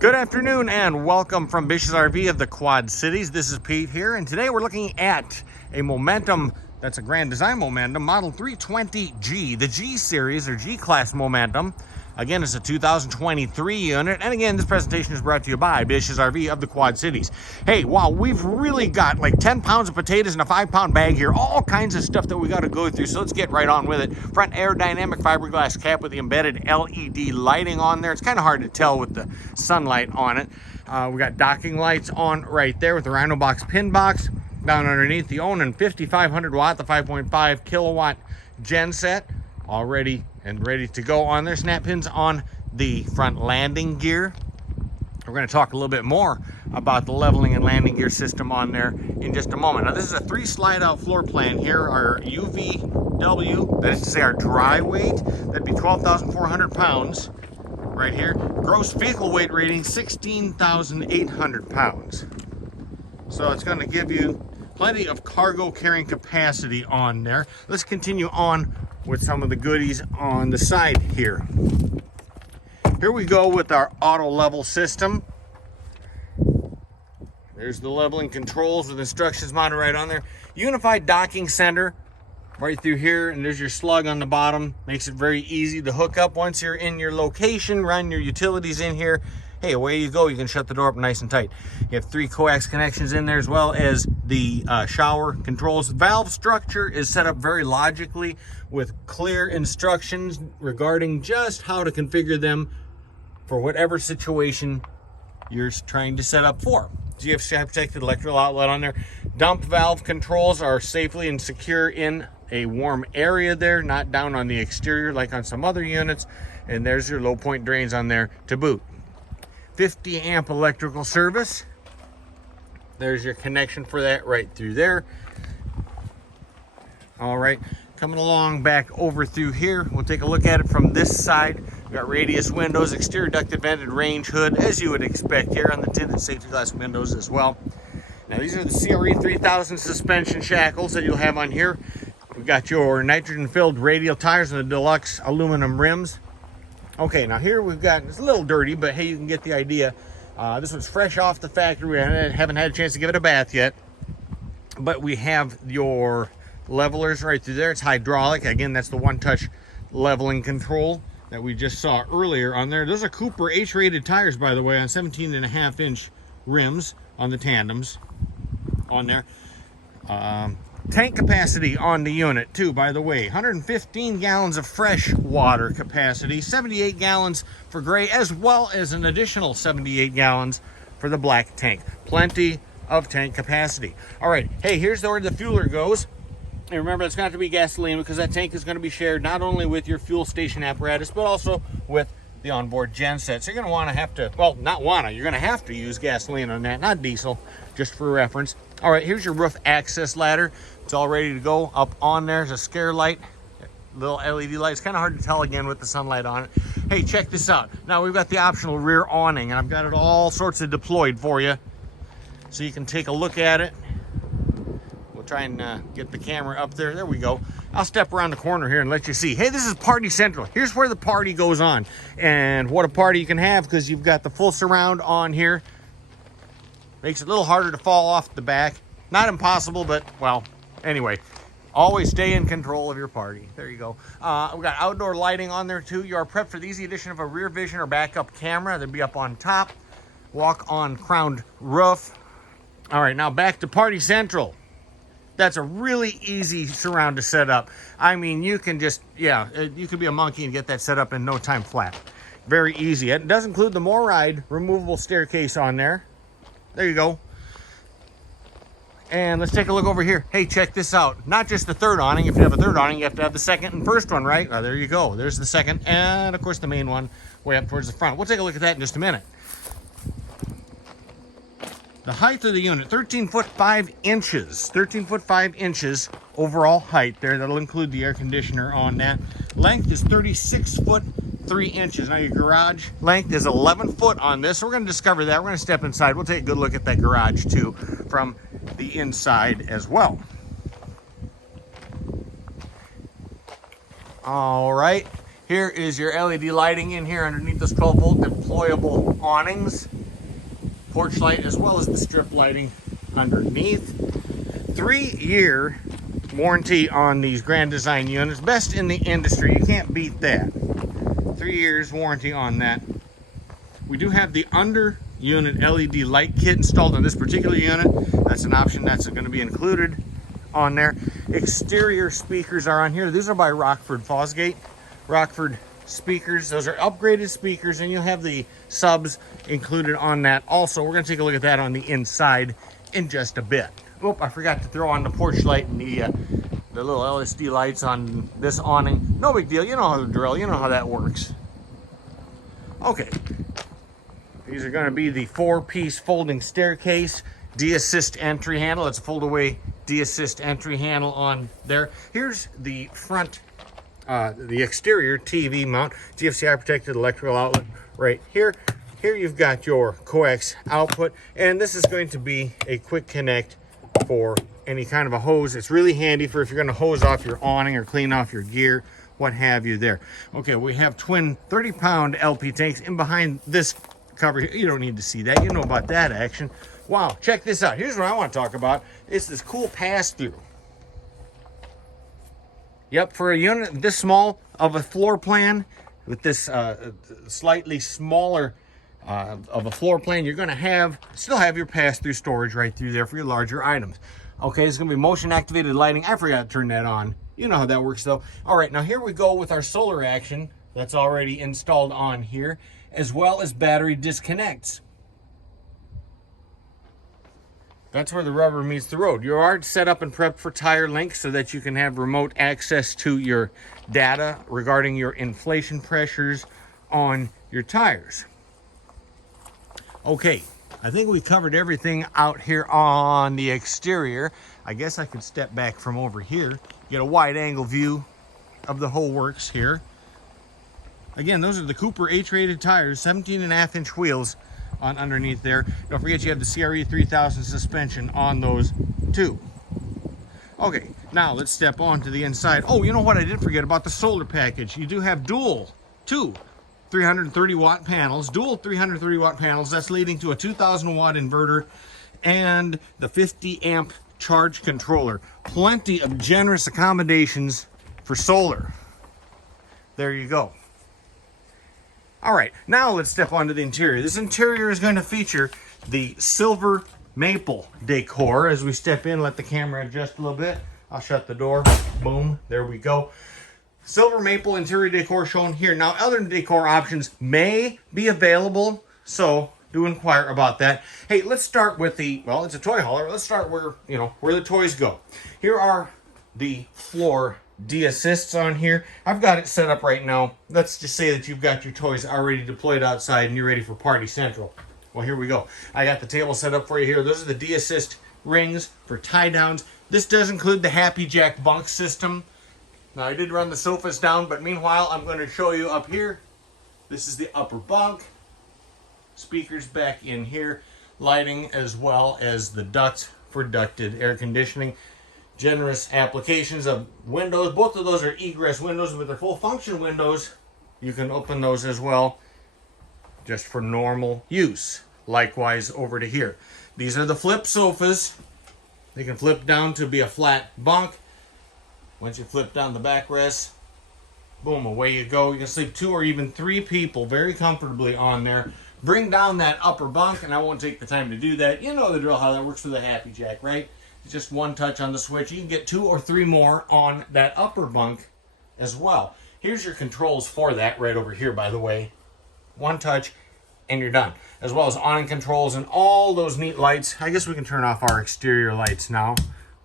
Good afternoon and welcome from Bish's RV of the Quad Cities. This is Pete here, and today we're looking at a Momentum that's a Grand Design Momentum, Model 320G, the G Series or G-Class Momentum. Again, it's a 2023 unit, and again, this presentation is brought to you by Bish's RV of the Quad Cities. Hey, wow, we've really got like 10 pounds of potatoes in a 5-pound bag here, all kinds of stuff that we got to go through, so let's get right on with it. Front aerodynamic fiberglass cap with the embedded LED lighting on there. It's kind of hard to tell with the sunlight on it. We got docking lights on right there with the Rhino Box pin box. Down underneath, the Onan 5500 watt, the 5.5 kilowatt gen set, all ready and ready to go on there. Snap pins on the front landing gear. We're going to talk a little bit more about the leveling and landing gear system on there in just a moment. Now, this is a 3 slide out floor plan here. Our UVW, that is to say our dry weight, that'd be 12,400 pounds right here. Gross vehicle weight rating, 16,800 pounds. So it's going to give you plenty of cargo carrying capacity on there. Let's continue on with some of the goodies on the side here. Here we go with our auto level system. There's the leveling controls with instructions mounted right on there. Unified docking center right through here, and there's your slug on the bottom. Makes it very easy to hook up once you're in your location, run your utilities in here. Hey, away you go. You can shut the door up nice and tight. You have 3 coax connections in there, as well as the shower controls. Valve structure is set up very logically with clear instructions regarding just how to configure them for whatever situation you're trying to set up for. So you have protected electrical outlet on there. Dump valve controls are safely and secure in a warm area there, not down on the exterior like on some other units. And there's your low point drains on there to boot. 50 amp electrical service. There's your connection for that right through there. All right, coming along back over through here, we'll take a look at it from this side. We've got radius windows, exterior ducted vented range hood, as you would expect here on the tinted safety glass windows as well. Now these are the CRE 3000 suspension shackles that you'll have on here. We've got your nitrogen filled radial tires and the deluxe aluminum rims. Okay, now here we've got, it's a little dirty, but hey, you can get the idea. This one's fresh off the factory. We haven't had a chance to give it a bath yet. But we have your levelers right through there. It's hydraulic. Again, that's the one-touch leveling control that we just saw earlier on there. Those are Cooper H-rated tires, by the way, on 17.5-inch rims on the tandems on there. Tank capacity on the unit too, by the way. 115 gallons of fresh water capacity, 78 gallons for gray, as well as an additional 78 gallons for the black tank. Plenty of tank capacity. All right, hey, here's where the fueler goes. And remember, it's going to have to be gasoline because that tank is going to be shared not only with your fuel station apparatus, but also with the onboard genset. So you're going to have to, well, not want to, you're going to have to use gasoline on that, not diesel, just for reference. All right, here's your roof access ladder. It's all ready to go up on there. There's a scare light, little LED light. It's kind of hard to tell again with the sunlight on it. Hey, check this out. Now we've got the optional rear awning, and I've got it all sorts of deployed for you so you can take a look at it. We'll try and get the camera up there. There we go. I'll step around the corner here and let you see. Hey, this is Party Central. Here's where the party goes on, and what a party you can have because you've got the full surround on here. Makes it a little harder to fall off the back. Not impossible, but, well, anyway, always stay in control of your party. There you go. We've got outdoor lighting on there, too. You are prepped for the easy addition of a rear vision or backup camera. They'll be up on top. Walk on crowned roof. All right, now back to Party Central. That's a really easy surround to set up. I mean, you can just, yeah, you could be a monkey and get that set up in no time flat. Very easy. It does include the MORride removable staircase on there. There you go. And let's take a look over here. Hey, check this out. Not just the third awning. If you have a third awning, you have to have the second and first one, right? There you go. There's the second and, of course, the main one way up towards the front. We'll take a look at that in just a minute. The height of the unit, 13 foot 5 inches. 13 foot 5 inches overall height there. That'll include the air conditioner on that. Length is 36 foot 3 inches. Now your garage length is 11 foot on this. So we're going to discover that. We're going to step inside. We'll take a good look at that garage too from the inside as well. All right. Here is your LED lighting in here underneath this 12-volt deployable awnings. Porch light as well as the strip lighting underneath. 3-year warranty on these Grand Design units. Best in the industry. You can't beat that. 3 years warranty on that. We do have the under unit LED light kit installed on this particular unit. That's an option that's going to be included on there. Exterior speakers are on here. These are by Rockford Fosgate. Rockford speakers. Those are upgraded speakers, and you'll have the subs included on that also. We're going to take a look at that on the inside in just a bit. Oh, I forgot to throw on the porch light and the little LSD lights on this awning. No big deal. You know how to drill. You know how that works. Okay. These are going to be the 4-piece folding staircase, de-assist entry handle. It's a fold-away de-assist entry handle on there. Here's the front, the exterior TV mount, GFCI protected electrical outlet right here. Here you've got your coax output, and this is going to be a quick connect for any kind of a hose. It's really handy for if you're going to hose off your awning or clean off your gear, what have you there. Okay, we have twin 30-pound LP tanks in behind this cover here. You don't need to see that. You know about that action. Wow, check this out. Here's what I want to talk about. It's this cool pass-through. Yep, for a unit this small of a floor plan with this slightly smaller of a floor plan, you're going to still have your pass-through storage right through there for your larger items. Okay, it's going to be motion-activated lighting. I forgot to turn that on. You know how that works, though. All right, now here we go with our solar action that's already installed on here, as well as battery disconnects. That's where the rubber meets the road. You are set up and prepped for tire links so that you can have remote access to your data regarding your inflation pressures on your tires. Okay, I think we covered everything out here on the exterior. I guess I could step back from over here, get a wide angle view of the whole works here. Again, those are the Cooper H-rated tires, 17.5-inch wheels on underneath there. Don't forget you have the CRE 3000 suspension on those too. Okay, now let's step on to the inside. Oh, you know what I did forget about the solar package. You do have two 330 watt panels, dual 330 watt panels. That's leading to a 2000 watt inverter and the 50 amp charge controller. Plenty of generous accommodations for solar. There you go. All right, now let's step onto the interior. This interior is going to feature the silver maple decor. As we step in, let the camera adjust a little bit. I'll shut the door. Boom, there we go. Silver maple interior decor shown here. Now, other decor options may be available, so do inquire about that. Hey, let's start with well, it's a toy hauler. Let's start where the toys go. Here are the floor de-assists on here. I've got it set up right now. Let's just say that you've got your toys already deployed outside and you're ready for Party Central. Well, here we go. I got the table set up for you here. Those are the de-assist rings for tie downs. This does include the Happy Jack bunk system. Now, I did run the sofas down, but meanwhile, I'm going to show you up here. This is the upper bunk. Speakers back in here. Lighting as well as the ducts for ducted air conditioning. Generous applications of windows. Both of those are egress windows, but they're full function windows. You can open those as well, just for normal use. Likewise over to here. These are the flip sofas. They can flip down to be a flat bunk. Once you flip down the backrest, boom, away you go. You can sleep 2 or even 3 people very comfortably on there. Bring down that upper bunk, and I won't take the time to do that. You know the drill, how that works with the Happy Jack, right? Just one touch on the switch. You can get 2 or 3 more on that upper bunk as well. Here's your controls for that right over here, by the way. One touch and you're done. As well as awning controls and all those neat lights. I guess we can turn off our exterior lights now.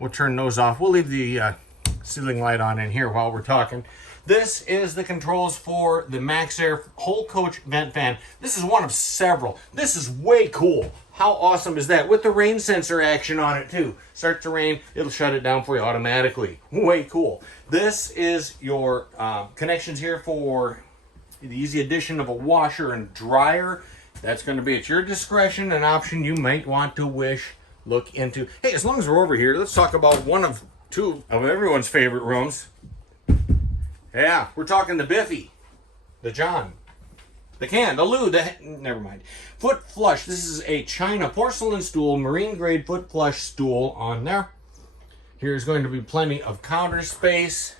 We'll turn those off. We'll leave the ceiling light on in here while we're talking. This is the controls for the MaxxAir whole coach vent fan. This is one of several. This is way cool. How awesome is that? With the rain sensor action on it too. Starts to rain, it'll shut it down for you automatically. Way cool. This is your connections here for the easy addition of a washer and dryer. That's going to be at your discretion, an option you might want to look into. Hey, as long as we're over here, let's talk about one of 2 of everyone's favorite rooms. Yeah, we're talking the Biffy. the John, the can, the loo, never mind. Foot flush. This is a China porcelain stool, marine grade foot flush stool on there. Here's going to be plenty of counter space.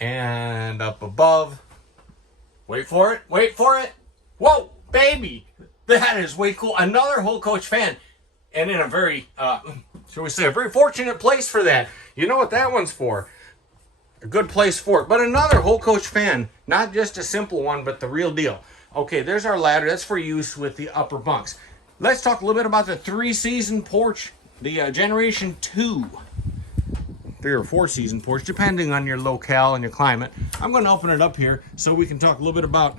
And up above, wait for it, wait for it. Whoa, baby, that is way cool. Another whole coach fan, and in a very, shall we say, a very fortunate place for that. You know what that one's for? A good place for it. But another whole coach fan, not just a simple one, but the real deal. Okay, there's our ladder. That's for use with the upper bunks. Let's talk a little bit about the 3-season porch, the Generation 2. 3 or 4 season porch, depending on your locale and your climate. I'm going to open it up here so we can talk a little bit about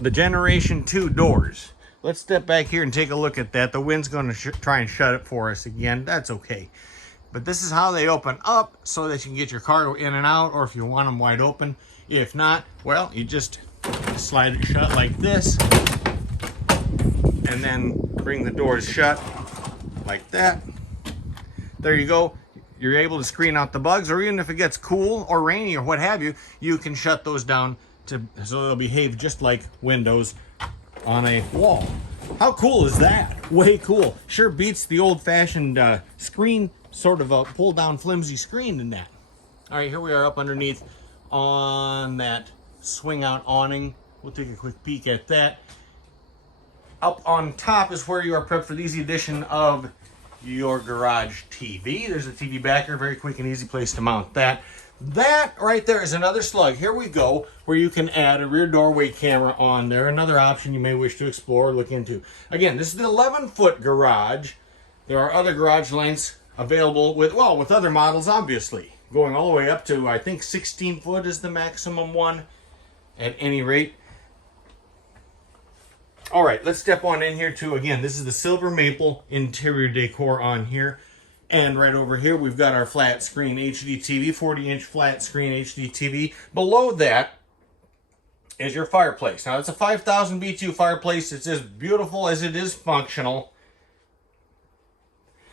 the Generation 2 doors. Let's step back here and take a look at that. The wind's going to try and shut it for us again. That's okay. But this is how they open up so that you can get your cargo in and out, or if you want them wide open. If not, well, you just slide it shut like this and then bring the doors shut like that. There you go. You're able to screen out the bugs, or even if it gets cool or rainy or what have you, you can shut those down so they'll behave just like windows on a wall. How cool is that? Way cool. Sure beats the old-fashioned screen, sort of a pull-down flimsy screen in that. All right, here we are up underneath on that swing-out awning. We'll take a quick peek at that. Up on top is where you are prepped for the easy addition of your garage TV. There's a TV backer, very quick and easy place to mount that. That right there is another slug. Here we go, where you can add a rear doorway camera on there. Another option you may wish to explore or look into. Again, this is the 11-foot garage. There are other garage lengths available with other models, obviously. Going all the way up to, I think, 16 foot is the maximum one at any rate. All right, let's step on in here too. Again, this is the silver maple interior decor on here. And right over here, we've got our flat screen HD TV, 40-inch flat screen HD TV. Below that is your fireplace. Now, it's a 5000 BTU fireplace. It's as beautiful as it is functional.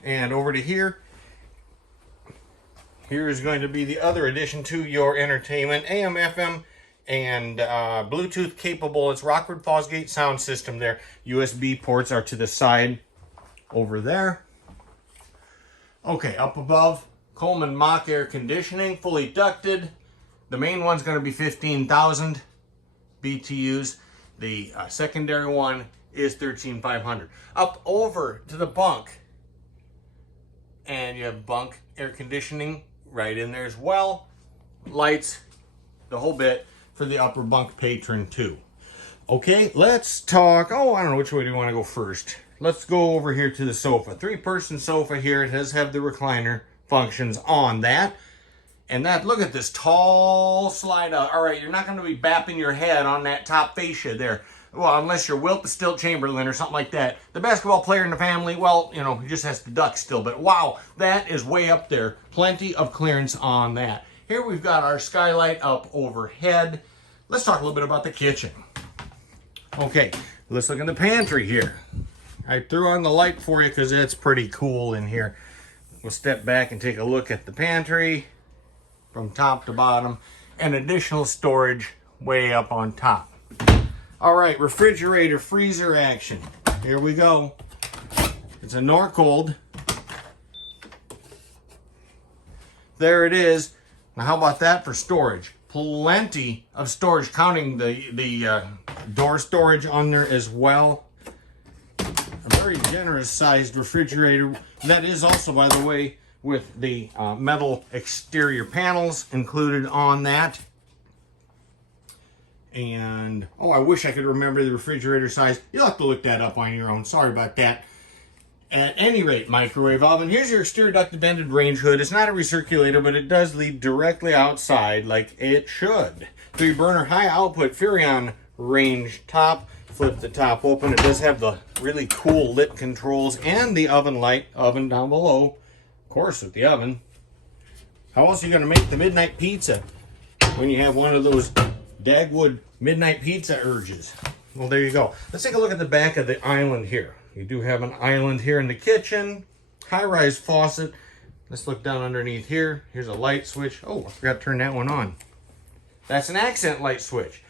And over to here, here is going to be the other addition to your entertainment, AM, FM, and Bluetooth capable. It's Rockford Fosgate sound system there. USB ports are to the side over there. Okay, up above, Coleman Mach air conditioning, fully ducted. The main one's going to be 15,000 BTUs. The secondary one is 13,500. Up over to the bunk, and you have bunk air conditioning right in there as well. Lights, the whole bit for the upper bunk patron too. Okay, let's talk, I don't know, which way do you want to go first? Let's go over here to the sofa. 3-person sofa here. It does have the recliner functions on that. And that, look at this tall slide out. All right, you're not going to be bapping your head on that top fascia there. Well, unless you're Wilt the Stilt Chamberlain or something like that. The basketball player in the family, well, you know, he just has to duck still. But wow, that is way up there. Plenty of clearance on that. Here we've got our skylight up overhead. Let's talk a little bit about the kitchen. Okay, let's look in the pantry here. I threw on the light for you because it's pretty cool in here. We'll step back and take a look at the pantry from top to bottom, and additional storage way up on top. All right, refrigerator freezer action. Here we go. It's a Norcold. There it is. Now how about that for storage? Plenty of storage, counting the door storage on there as well. A very generous sized refrigerator. That is also, by the way, with the metal exterior panels included on that. And, I wish I could remember the refrigerator size. You'll have to look that up on your own. Sorry about that. At any rate, microwave oven. Here's your exterior ducted vented range hood. It's not a recirculator, but it does lead directly outside like it should. 3-burner high output Furrion range top. Flip the top open. It does have the really cool lit controls and the oven light. Oven down below. Of course, with the oven. How else are you going to make the midnight pizza when you have one of those Dagwood midnight pizza urges? Well, there you go. Let's take a look at the back of the island here. You do have an island here in the kitchen. High-rise faucet. Let's look down underneath here. Here's a light switch. Oh, I forgot to turn that one on. That's an accent light switch.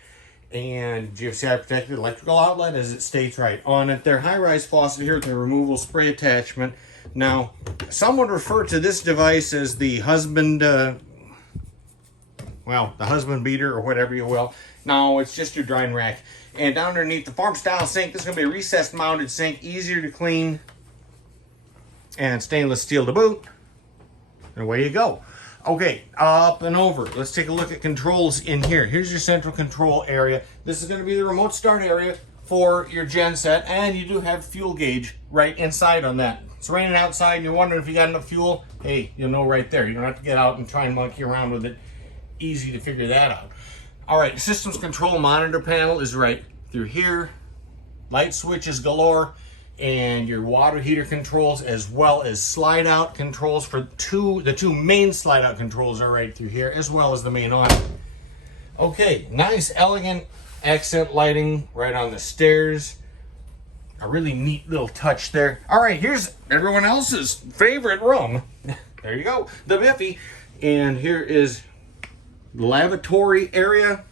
And GFCI protected electrical outlet, as it states right on it. Their high-rise faucet here with the removable spray attachment. Now, some would refer to this device as the husband, the husband beater or whatever you will. No, it's just your drying rack. And down underneath the farm-style sink, this is going to be a recessed mounted sink, easier to clean, and stainless steel to boot. And away you go. Okay, up and over. Let's take a look at controls in here. Here's your central control area. This is going to be the remote start area for your genset, and you do have fuel gauge right inside on that. It's raining outside and you're wondering if you got enough fuel. Hey, you'll know right there. You don't have to get out and try and monkey around with it. Easy to figure that out. All right, the systems control monitor panel is right through here. Light switches galore. And your water heater controls, as well as slide out controls for the two main slide out controls are right through here, as well as the main on. Okay, nice elegant accent lighting right on the stairs. A really neat little touch there. All right, here's everyone else's favorite room. There you go, the Biffy. And here is the lavatory area.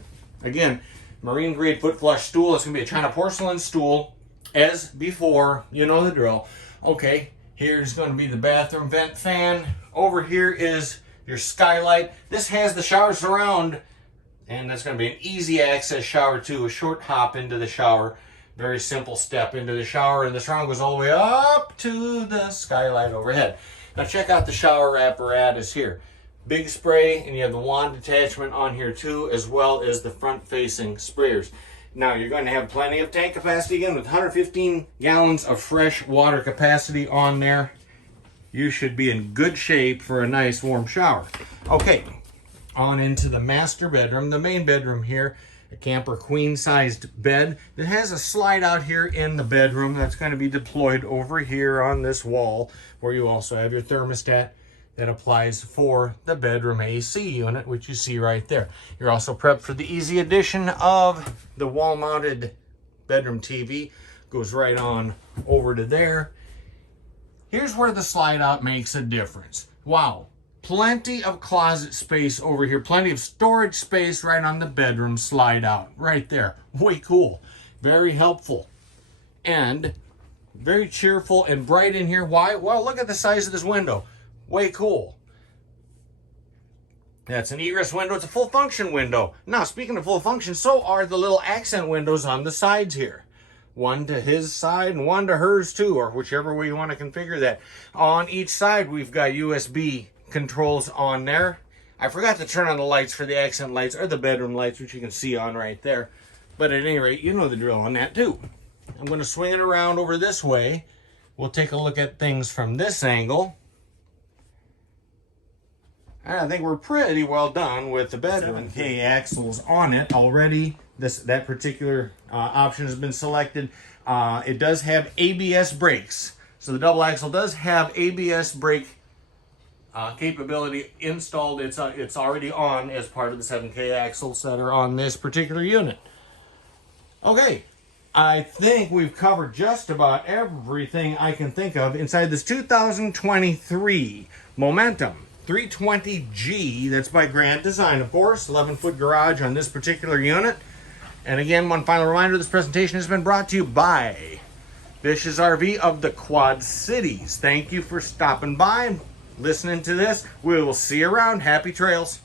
Again, marine grade foot flush stool. It's gonna be a China porcelain stool. As before, you know the drill. Okay, here's going to be the bathroom vent fan. Over here is your skylight. This has the shower surround, and that's going to be an easy access shower too. A short hop into the shower. Very simple step into the shower, and the surround goes all the way up to the skylight overhead. Now check out the shower apparatus here. Big spray, and you have the wand attachment on here too, as well as the front-facing sprayers. Now, you're going to have plenty of tank capacity again with 115 gallons of fresh water capacity on there. You should be in good shape for a nice warm shower. Okay, on into the master bedroom, the main bedroom here, a camper queen-sized bed that has a slide out here in the bedroom that's going to be deployed over here on this wall, where you also have your thermostat that applies for the bedroom AC unit, which you see right there. You're also prepped for the easy addition of the wall-mounted bedroom TV. Goes right on over to there. Here's where the slide out makes a difference. Wow, plenty of closet space over here. Plenty of storage space right on the bedroom slide out. Right there. Way cool. Very helpful. And very cheerful and bright in here. Why? Well, look at the size of this window. Way cool. That's an egress window. It's a full function window. Now, speaking of full function, so are the little accent windows on the sides here. One to his side and one to hers too, or whichever way you want to configure that. On each side, we've got USB controls on there. I forgot to turn on the lights for the accent lights or the bedroom lights, which you can see on right there. But at any rate, you know the drill on that too. I'm going to swing it around over this way. We'll take a look at things from this angle. I think we're pretty well done with the bedroom. 7K axles on it already. That particular option has been selected. It does have ABS brakes. So the double axle does have ABS brake capability installed. It's already on as part of the 7K axles that are on this particular unit. Okay, I think we've covered just about everything I can think of inside this 2023 Momentum 320G. That's by Grand Design, of course. 11-foot garage on this particular unit. And again, one final reminder, this presentation has been brought to you by Bish's RV of the Quad Cities. Thank you for stopping by and listening to this. We will see you around. Happy trails.